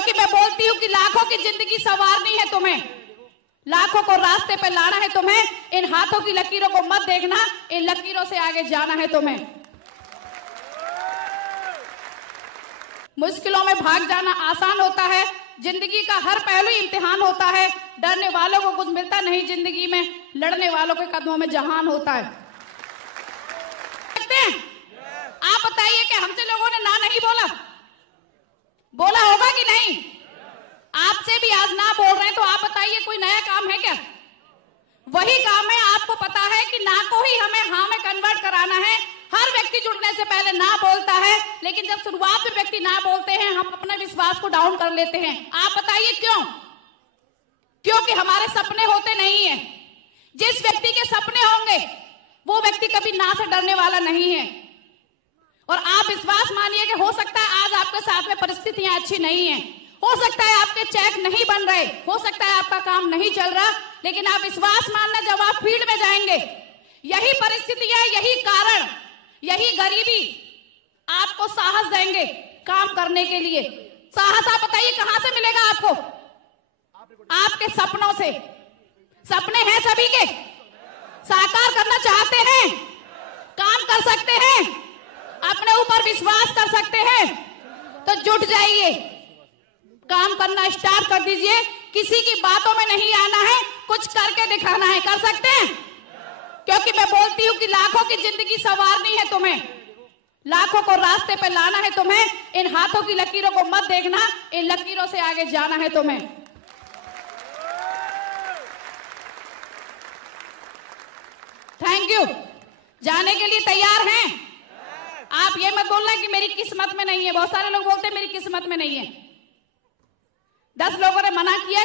क्योंकि मैं बोलती हूँ कि लाखों की जिंदगी संवारनी है तुम्हें, लाखों को रास्ते पे लाना है तुम्हें। इन हाथों की लकीरों को मत देखना, इन लकीरों से आगे जाना है तुम्हें। मुश्किलों में भाग जाना आसान होता है, जिंदगी का हर पहलू इम्तिहान होता है। डरने वालों को कुछ मिलता नहीं जिंदगी में, लड़ने वालों के कदमों में जहान होता है। आप बताइए कि हमसे लोगों ने ना नहीं बोला, बोला होगा कि नहीं? आपसे भी आज ना बोल रहे हैं तो आप बताइए कोई नया काम है क्या? वही काम है। आपको पता है कि ना को ही हमें हाँ में कन्वर्ट कराना है। हर व्यक्ति जुड़ने से पहले ना बोलता है, लेकिन जब शुरुआत में व्यक्ति ना बोलते हैं हम अपने विश्वास को डाउन कर लेते हैं। आप बताइए क्यों? क्योंकि हमारे सपने होते नहीं है। जिस व्यक्ति के सपने होंगे वो व्यक्ति कभी ना से डरने वाला नहीं है। और आप विश्वास मानिए कि हो सकता है आज आपके साथ में परिस्थितियां अच्छी नहीं है, हो सकता है आपके चेक नहीं बन रहे, हो सकता है आपका काम नहीं चल रहा, लेकिन आप विश्वास मानना जब आप फील्ड में जाएंगे, यही परिस्थितियां, यही कारण, यही गरीबी आपको साहस देंगे काम करने के लिए। साहस आप बताइए कहां से मिलेगा आपको? आपके सपनों से। सपने हैं सभी के, साकार करना चाहते हैं, काम कर सकते हैं, अपने ऊपर विश्वास कर सकते हैं, तो जुट जाइए, काम करना स्टार्ट कर दीजिए। किसी की बातों में नहीं आना है, कुछ करके दिखाना है। कर सकते हैं? क्योंकि मैं बोलती हूँ कि लाखों की जिंदगी संवारनी है तुम्हें, लाखों को रास्ते पे लाना है तुम्हें। इन हाथों की लकीरों को मत देखना, इन लकीरों से आगे जाना है तुम्हें। Thank you. जाने के लिए तैयार हैं? आप ये मत बोलना कि मेरी किस्मत में नहीं है। बहुत सारे लोग बोलते हैं मेरी किस्मत में नहीं है। 10 लोगों ने मना किया,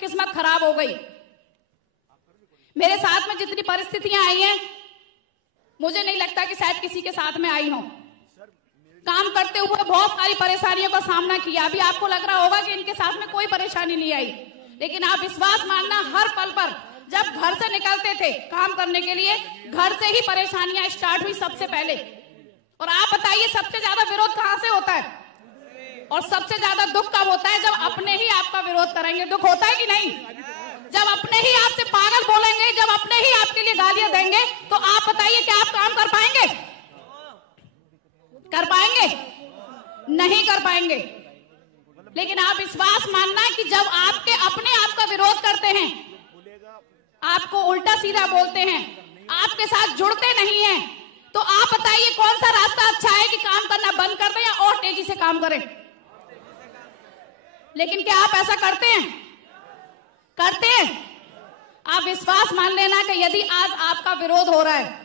किस्मत खराब हो गई। मेरे साथ में जितनी परिस्थितियां आई हैं, मुझे नहीं लगता कि शायद किसी के साथ में आई हो। काम करते हुए बहुत सारी परेशानियों का सामना किया। अभी आपको लग रहा होगा कि इनके साथ में कोई परेशानी नहीं आई, लेकिन आप विश्वास मानना, हर पल पर जब घर से निकलते थे काम करने के लिए, घर से ही परेशानियां स्टार्ट हुई सबसे पहले। और आप बताइए सबसे ज्यादा विरोध कहां से होता है? और सबसे ज्यादा दुख कब होता है? जब अपने ही आपका विरोध करेंगे। दुख होता है कि नहीं? जब अपने ही आपसे पागल बोलेंगे, जब अपने ही आपके लिए गालियां देंगे, तो आप बताइए क्या आप काम कर पाएंगे? कर पाएंगे? नहीं कर पाएंगे। लेकिन आप विश्वास मानना कि जब आपके अपने आप का विरोध करते हैं, आपको उल्टा सीधा बोलते हैं, आपके साथ जुड़ते नहीं हैं, तो आप बताइए कौन सा रास्ता अच्छा है कि काम करना बंद कर दें या और तेजी से काम करें? लेकिन क्या आप ऐसा करते हैं? करते हैं? आप विश्वास मान लेना कि यदि आज आपका विरोध हो रहा है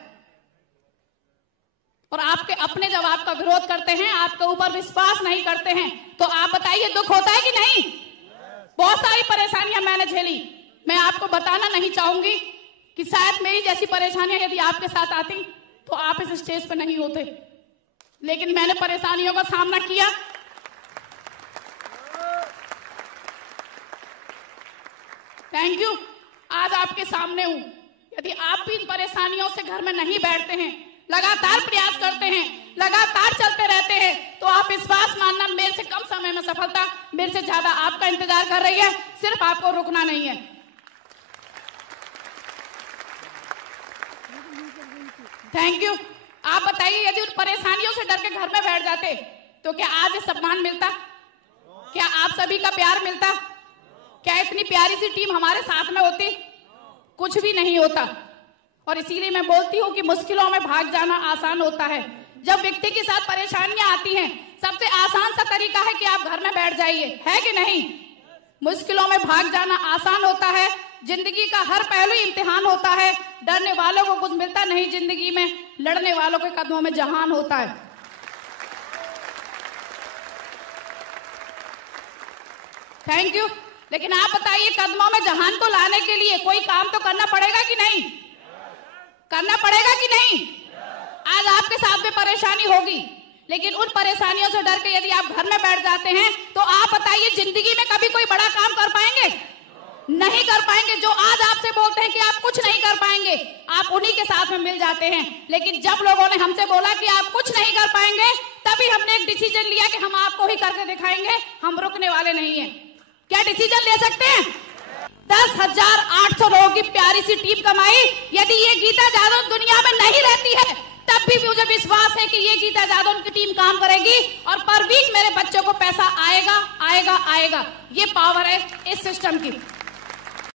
और आपके अपने जब आपका विरोध करते हैं, आपके ऊपर विश्वास नहीं करते हैं, तो आप बताइए दुख होता है कि नहीं? बहुत सारी परेशानियां मैंने झेली। मैं आपको बताना नहीं चाहूंगी कि शायद मेरी जैसी परेशानियां यदि आपके साथ आती तो आप इस स्टेज पर नहीं होते, लेकिन मैंने परेशानियों का सामना किया। Thank you. आज आपके सामने हूं। यदि आप भी इन परेशानियों से घर में नहीं बैठते हैं, लगातार प्रयास करते हैं, लगातार चलते रहते हैं, तो आप विश्वास मानना मेरे से कम समय में सफलता मेरे से ज्यादा आपका इंतजार कर रही है। सिर्फ आपको रुकना नहीं है। Thank you. आप बताइए यदि उन परेशानियों से डर के घर में बैठ जाते तो क्या आज ये सम्मान मिलता? क्या आप सभी का प्यार मिलता? क्या इतनी प्यारी सी टीम हमारे साथ में होती? कुछ भी नहीं होता। और इसीलिए मैं बोलती हूँ कि मुश्किलों में भाग जाना आसान होता है। जब व्यक्ति के साथ परेशानियां आती हैं, सबसे आसान सा तरीका है कि आप घर में बैठ जाइए, है कि नहीं? मुश्किलों में भाग जाना आसान होता है, जिंदगी का हर पहलू इम्तिहान होता है। डरने वालों को कुछ मिलता नहीं जिंदगी में, लड़ने वालों के कदमों में जहान होता है। Thank you. लेकिन आप बताइए कदमों में जहान को लाने के लिए कोई काम तो करना पड़ेगा कि नहीं? करना पड़ेगा कि नहीं? आज आपके साथ में परेशानी होगी, लेकिन उन परेशानियों से डर के यदि आप घर में बैठ जाते हैं, तो आप बताइए जिंदगी में कभी कोई बड़ा काम कर पाएंगे? नहीं कर पाएंगे। जो आज आपसे बोलते हैं कि आप कुछ नहीं कर पाएंगे, आप उन्हीं के साथ में मिल जाते हैं। लेकिन जब लोगों ने हमसे बोला कि आप कुछ नहीं कर पाएंगे, तभी हमने एक डिसीजन लिया कि हम आपको ही करके दिखाएंगे, हम रुकने वाले नहीं हैं। क्या डिसीजन ले सकते हैं? 10,800 लोगों की प्यारी सी टीम कमाई। यदि ये गीता जादव दुनिया में नहीं रहती है, तब भी मुझे विश्वास है कि ये गीता जादव की टीम काम करेगी और पर वीक मेरे बच्चों को पैसा आएगा आएगा आएगा। ये पावर है इस सिस्टम की।